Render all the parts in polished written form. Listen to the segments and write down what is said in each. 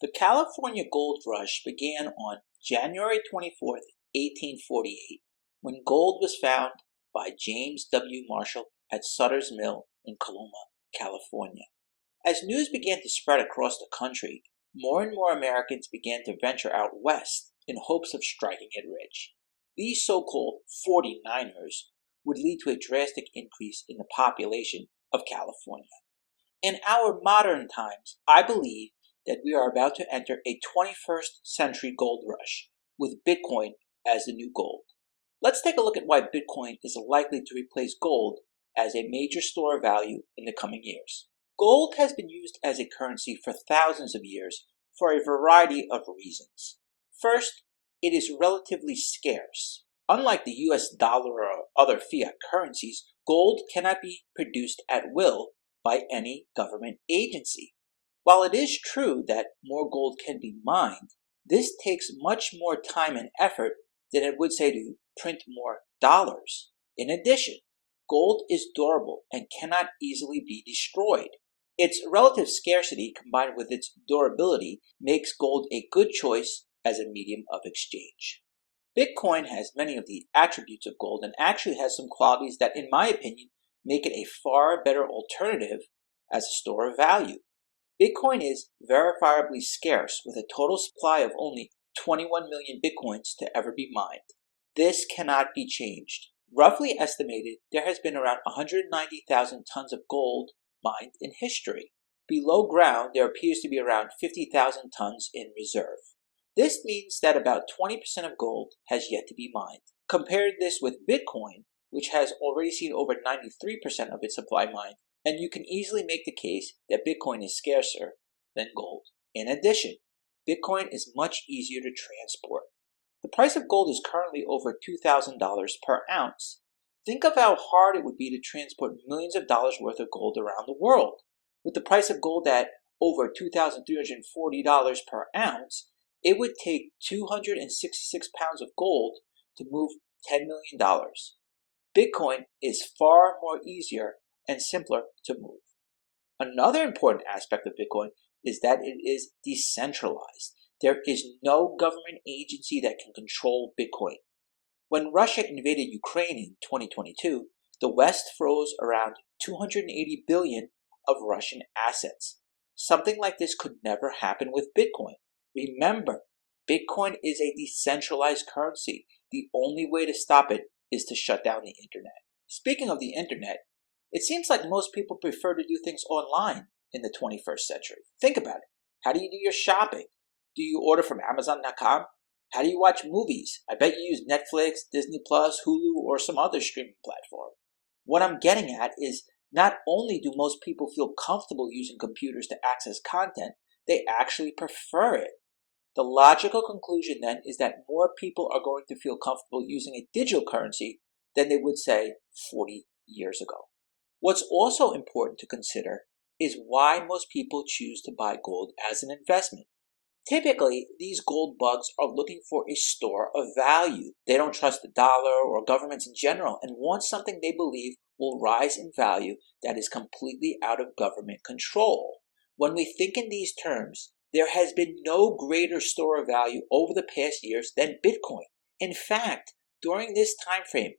The California Gold Rush began on January 24th, 1848, when gold was found by James W. Marshall at Sutter's Mill in Coloma, California. As news began to spread across the country, more and more Americans began to venture out west in hopes of striking it rich. These so-called 49ers would lead to a drastic increase in the population of California. In our modern times, I believe that we are about to enter a 21st century gold rush, with Bitcoin as the new gold. Let's take a look at why Bitcoin is likely to replace gold as a major store of value in the coming years. Gold has been used as a currency for thousands of years for a variety of reasons. First, it is relatively scarce. Unlike the US dollar or other fiat currencies, gold cannot be produced at will by any government agency. While it is true that more gold can be mined, this takes much more time and effort than it would say to print more dollars. In addition, gold is durable and cannot easily be destroyed. Its relative scarcity combined with its durability makes gold a good choice as a medium of exchange. Bitcoin has many of the attributes of gold and actually has some qualities that, in my opinion, make it a far better alternative as a store of value. Bitcoin is verifiably scarce, with a total supply of only 21 million Bitcoins to ever be mined. This cannot be changed. Roughly estimated, there has been around 190,000 tons of gold mined in history. Below ground, there appears to be around 50,000 tons in reserve. This means that about 20% of gold has yet to be mined. Compare this with Bitcoin, which has already seen over 93% of its supply mined, and you can easily make the case that Bitcoin is scarcer than gold. In addition, Bitcoin is much easier to transport. The price of gold is currently over $2,000 per ounce. Think of how hard it would be to transport millions of dollars worth of gold around the world. With the price of gold at over $2,340 per ounce, it would take 266 pounds of gold to move $10 million. Bitcoin is far more easier and simpler to move. Another important aspect of Bitcoin is that it is decentralized. There is no government agency that can control Bitcoin. When Russia invaded Ukraine in 2022, the West froze around 280 billion of Russian assets. Something like this could never happen with Bitcoin. Remember, Bitcoin is a decentralized currency. The only way to stop it is to shut down the internet. Speaking of the internet, it seems like most people prefer to do things online in the 21st century. Think about it. How do you do your shopping? Do you order from Amazon.com? How do you watch movies? I bet you use Netflix, Disney Plus, Hulu, or some other streaming platform. What I'm getting at is not only do most people feel comfortable using computers to access content, they actually prefer it. The logical conclusion then is that more people are going to feel comfortable using a digital currency than they would say 40 years ago. What's also important to consider is why most people choose to buy gold as an investment. Typically, these gold bugs are looking for a store of value. They don't trust the dollar or governments in general and want something they believe will rise in value that is completely out of government control. When we think in these terms, there has been no greater store of value over the past years than Bitcoin. In fact, during this time frame,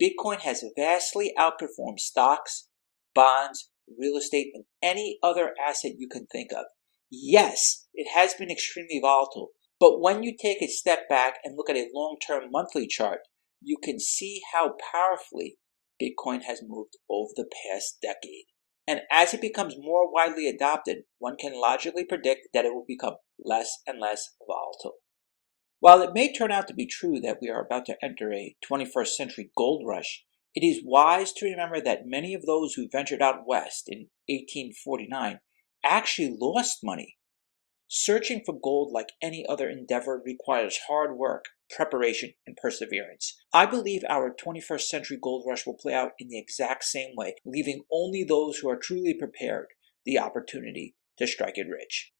Bitcoin has vastly outperformed stocks, bonds, real estate, and any other asset you can think of. Yes, it has been extremely volatile, but when you take a step back and look at a long-term monthly chart, you can see how powerfully Bitcoin has moved over the past decade. And as it becomes more widely adopted, one can logically predict that it will become less and less volatile. While it may turn out to be true that we are about to enter a 21st century gold rush, it is wise to remember that many of those who ventured out west in 1849 actually lost money. Searching for gold, like any other endeavor, requires hard work, preparation, and perseverance. I believe our 21st century gold rush will play out in the exact same way, leaving only those who are truly prepared the opportunity to strike it rich.